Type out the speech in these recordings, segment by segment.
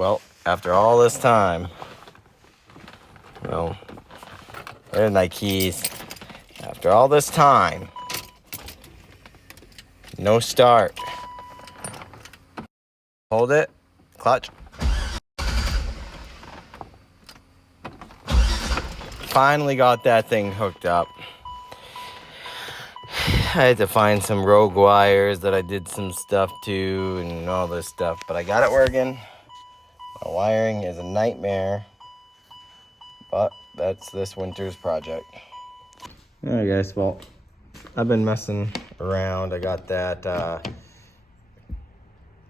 Well, after all this time, well, there's my keys. After all this time, no start. Hold it, clutch. Finally got that thing hooked up. I had to find some rogue wires that I did some stuff to and all this stuff, but I got it working. My wiring is a nightmare, but that's this winter's project. Alright guys, well, I've been messing around. I got that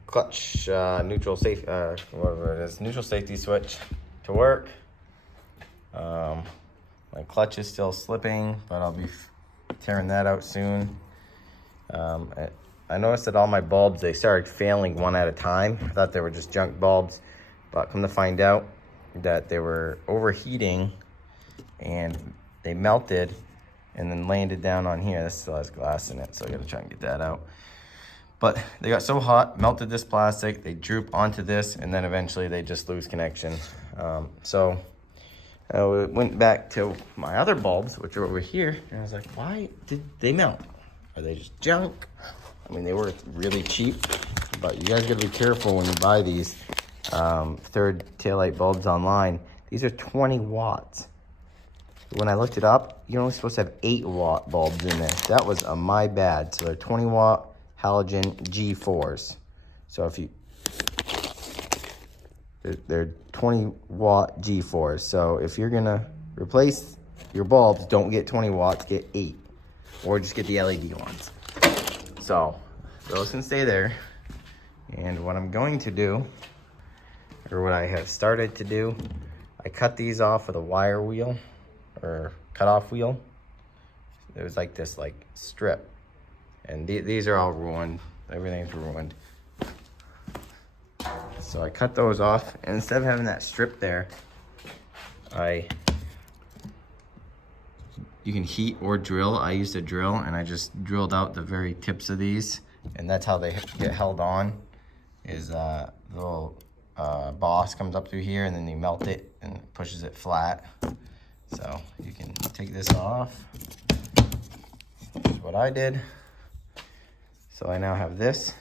clutch neutral safety switch to work. My clutch is still slipping, but I'll be tearing that out soon. I noticed that all my bulbs, they started failing one at a time. I thought they were just junk bulbs, but come to find out that they were overheating and they melted and then landed down on here. This still has glass in it, so I gotta try and get that out. But they got so hot, melted this plastic, they droop onto this, and then eventually they just lose connection. So I went back to my other bulbs, which are over here, and I was like, why did they melt? Are they just junk? I mean, they were really cheap, but you guys gotta be careful when you buy these third taillight bulbs online. These are 20 watts. When I looked it up, you're only supposed to have 8-watt bulbs in there. That was my bad. So they're 20-watt halogen G4s. So if you, they're 20-watt G4s. So if you're gonna replace your bulbs, don't get 20 watts, get 8. Or just get the LED ones. So those can stay there. And what I'm going to do, or what I have started to do, I cut these off with a wire wheel or cutoff wheel. It was like this strip. And these are all ruined. Everything's ruined. So I cut those off, and instead of having that strip there, you can heat or drill. I used a drill, and I just drilled out the very tips of these, and that's how they get held on, is the little boss comes up through here, and then you melt it and it pushes it flat. So you can take this off, which is what I did. So I now have this.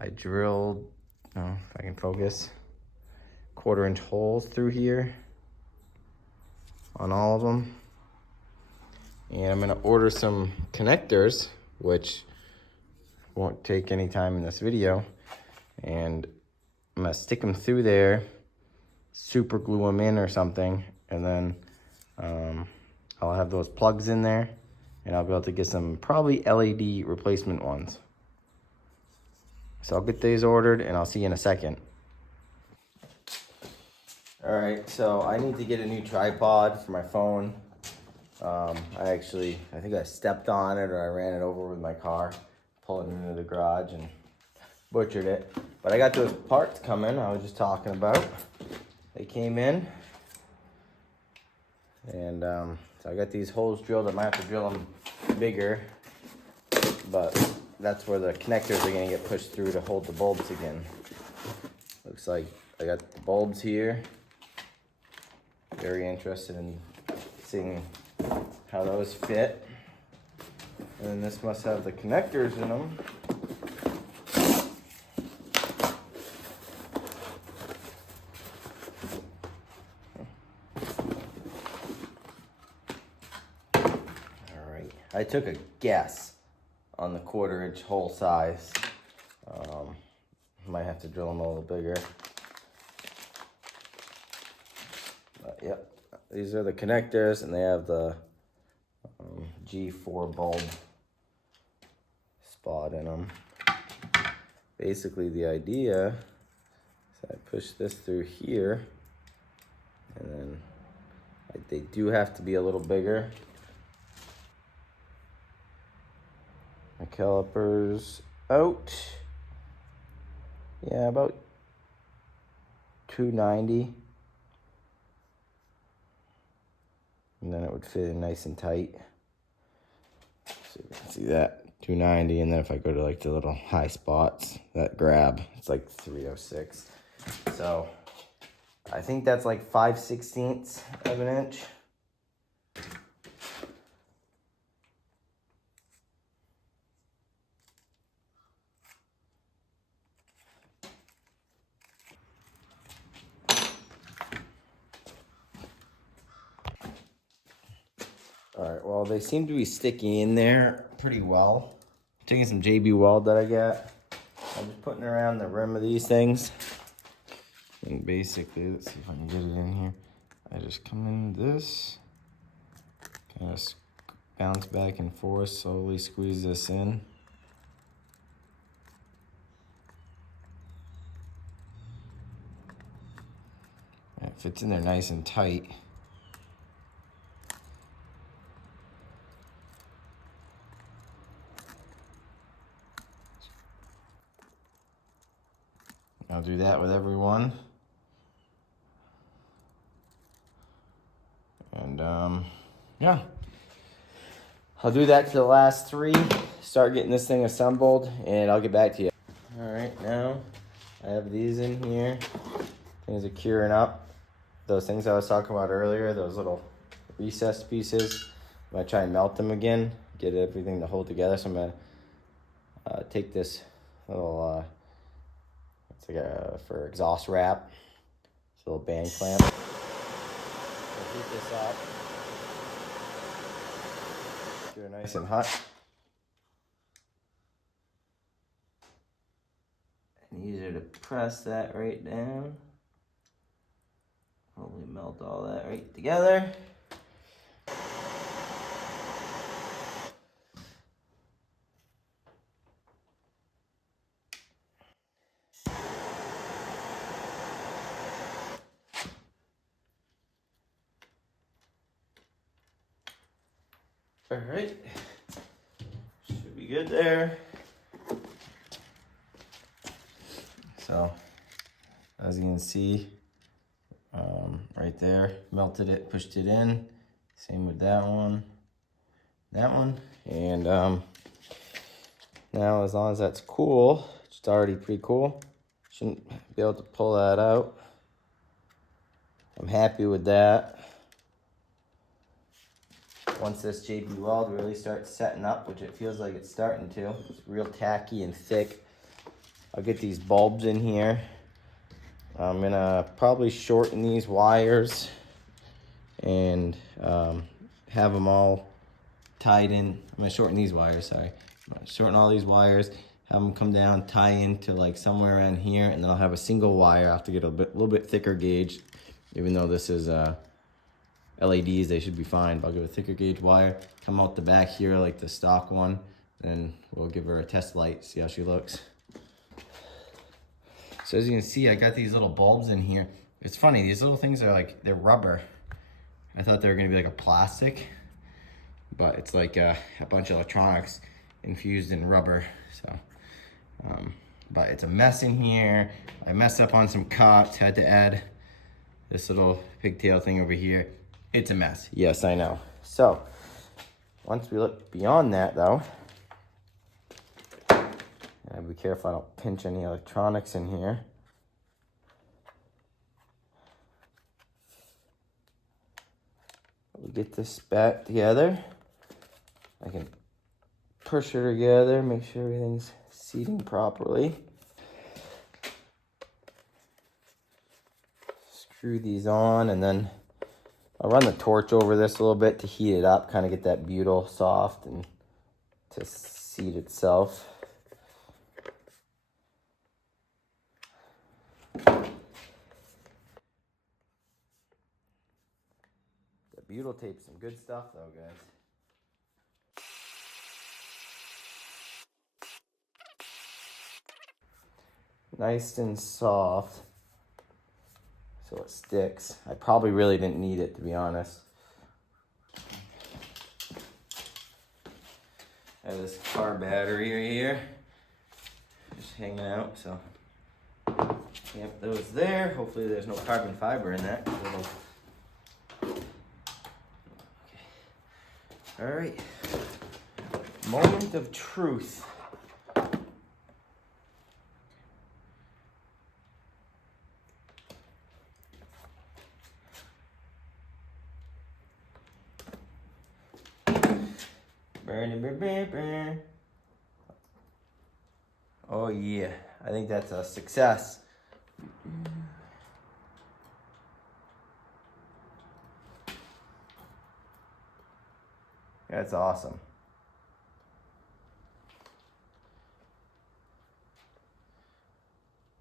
I drilled, if I can focus, 1/4-inch holes through here on all of them. And I'm gonna order some connectors, which won't take any time in this video. And I'm gonna stick them through there, super glue them in or something, and then I'll have those plugs in there, and I'll be able to get some probably LED replacement ones. So I'll get these ordered, and I'll see you in a second. All right, so I need to get a new tripod for my phone. I think I stepped on it, or I ran it over with my car, pulling it into the garage and butchered it. But I got those parts coming I was just talking about. They came in, and so I got these holes drilled. I might have to drill them bigger, but that's where the connectors are gonna get pushed through to hold the bulbs again. Looks like I got the bulbs here. Very interested in seeing how those fit. And then this must have the connectors in them. All right, I took a guess on the 1/4-inch hole size. Might have to drill them a little bigger. But yep, these are the connectors, and they have the G4 bulb spot in them. Basically, the idea is I push this through here, and then they do have to be a little bigger. My calipers out. Yeah, about 290. And then it would fit in nice and tight. So you can see that, 290. And then if I go to the little high spots, that grab, it's like 306. So I think that's like 5/16 of an inch. All right, well, they seem to be sticking in there pretty well. Taking some JB Weld that I got. I'm just putting around the rim of these things. And basically, let's see if I can get it in here. I just come in this, kind of bounce back and forth, slowly squeeze this in. It fits in there nice and tight. I'll do that with every one. And yeah, I'll do that to the last 3, start getting this thing assembled, and I'll get back to you. All right, now I have these in here. Things are curing up. Those things I was talking about earlier, those little recessed pieces, I'm gonna try and melt them again, get everything to hold together. So I'm gonna take this little, it's like for exhaust wrap, this little band clamp. I'll heat this up. Get it nice and hot. And easier to press that right down. Hopefully melt all that right together. All right, should be good there. So, as you can see, right there, melted it, pushed it in. Same with that one, and now as long as that's cool, it's already pretty cool. Shouldn't be able to pull that out. I'm happy with that. Once this JB Weld really starts setting up, which it feels like it's starting to, it's real tacky and thick. I'll get these bulbs in here. I'm gonna probably shorten these wires and have them all tied in. I'm gonna shorten these wires, sorry. I'm gonna shorten all these wires, have them come down, tie into like somewhere around here, and then I'll have a single wire. I have to get a little bit thicker gauge, even though this is LEDs, they should be fine, but I'll give a thicker gauge wire, come out the back here like the stock one, and we'll give her a test light, see how she looks. So as you can see, I got these little bulbs in here. It's funny, these little things are like, they're rubber. I thought they were gonna be like a plastic, but it's like a bunch of electronics infused in rubber. So, but it's a mess in here. I messed up on some cuts, had to add this little pigtail thing over here. It's a mess, yes, I know. So, once we look beyond that though, and be careful I don't pinch any electronics in here. We get this back together. I can push her together, make sure everything's seating properly. Screw these on, and then I'll run the torch over this a little bit to heat it up, kind of get that butyl soft and to seat itself. The butyl tape's some good stuff though, guys. Nice and soft, so it sticks. I probably really didn't need it, to be honest. I have this car battery right here, just hanging out, so yep, those there. Hopefully there's no carbon fiber in that. Okay. All right, moment of truth. Oh yeah, I think that's a success. That's awesome.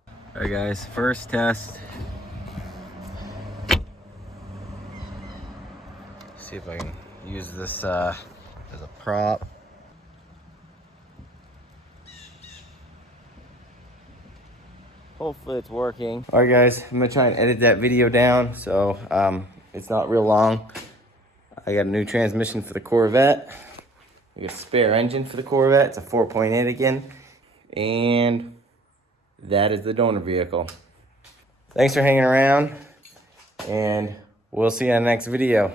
All right guys, first test. See if I can use this as a prop. Hopefully it's working. All right guys, I'm gonna try and edit that video down so it's not real long. I got a new transmission for the Corvette. We got a spare engine for the Corvette. It's a 4.8 again. And that is the donor vehicle. Thanks for hanging around, and we'll see you on the next video.